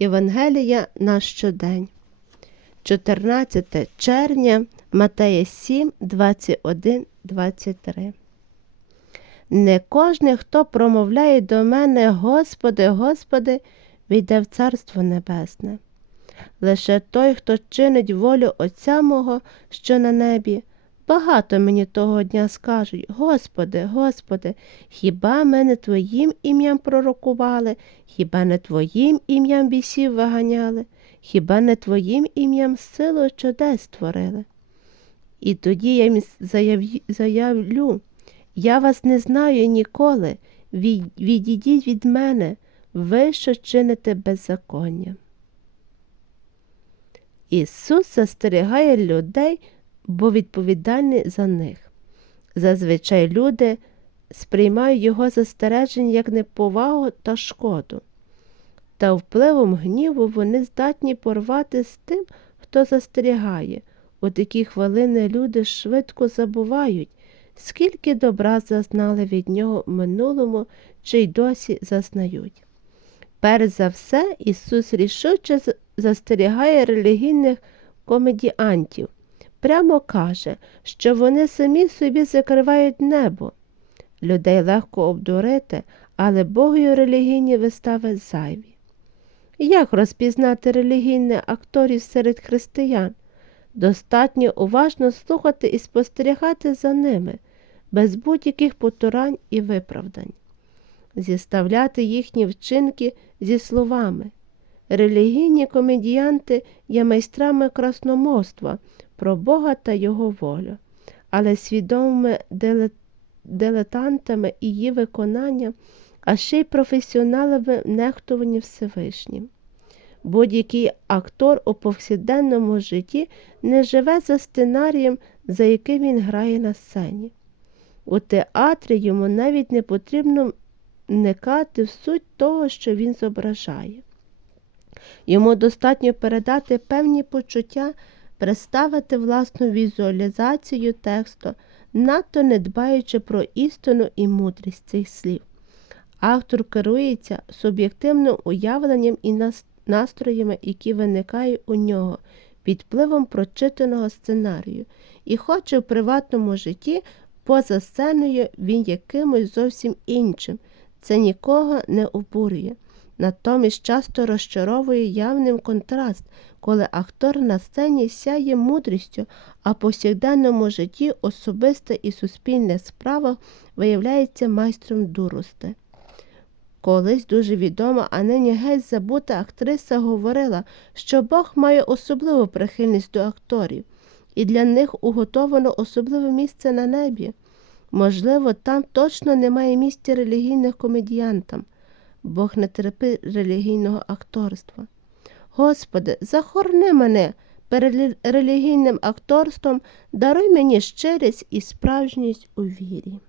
Євангелія на щодень. 14 червня Матея 7, 21, 23. Не кожний, хто промовляє до мене, Господи, Господи, війде в Царство Небесне. Лише той, хто чинить волю Отця мого, що на небі, багато мені того дня скажуть, Господи, Господи, хіба ми не Твоїм ім'ям пророкували, хіба не Твоїм ім'ям бісів виганяли, хіба не Твоїм ім'ям силу чудес створили? І тоді я заявлю, я вас не знаю ніколи, від- відійдіть від мене, ви, що чините беззаконня. Ісус застерігає людей, бо відповідальний за них. Зазвичай люди сприймають Його застереження як неповагу та шкоду. Та впливом гніву вони здатні порвати з тим, хто застерігає. У такі хвилини люди швидко забувають, скільки добра зазнали від нього в минулому чи й досі зазнають. Перш за все, Ісус рішуче застерігає релігійних комедіантів. Прямо каже, що вони самі собі закривають небо. Людей легко обдурити, але Богою релігійні вистави зайві. Як розпізнати релігійних акторів серед християн? Достатньо уважно слухати і спостерігати за ними, без будь-яких потурань і виправдань, зіставляти їхні вчинки зі словами. Релігійні комедіянти є майстрами красномовства про Бога та Його волю, але свідомими дилетантами її виконання, а ще й професіоналами нехтування Всевишнім. Будь-який актор у повсякденному житті не живе за сценарієм, за яким він грає на сцені. У театрі йому навіть не потрібно вникати в суть того, що він зображає. Йому достатньо передати певні почуття, представити власну візуалізацію тексту, надто не дбаючи про істину і мудрість цих слів. Автор керується суб'єктивним уявленням і настроями, які виникають у нього під впливом прочитаного сценарію, і хоче в приватному житті поза сценою він якимось зовсім іншим. Це нікого не обурює. Натомість часто розчаровує явним контраст, коли актор на сцені сяє мудрістю, а в повсякденному житті особисте і суспільне справа виявляється майстром дурости. Колись дуже відома, а нині геть забута актриса говорила, що Бог має особливу прихильність до акторів, і для них уготовано особливе місце на небі. Можливо, там точно немає місця релігійних комедіантам. Бог не терпи релігійного акторства. Господи, захорни мене перед релігійним акторством, даруй мені щирість і справжність у вірі.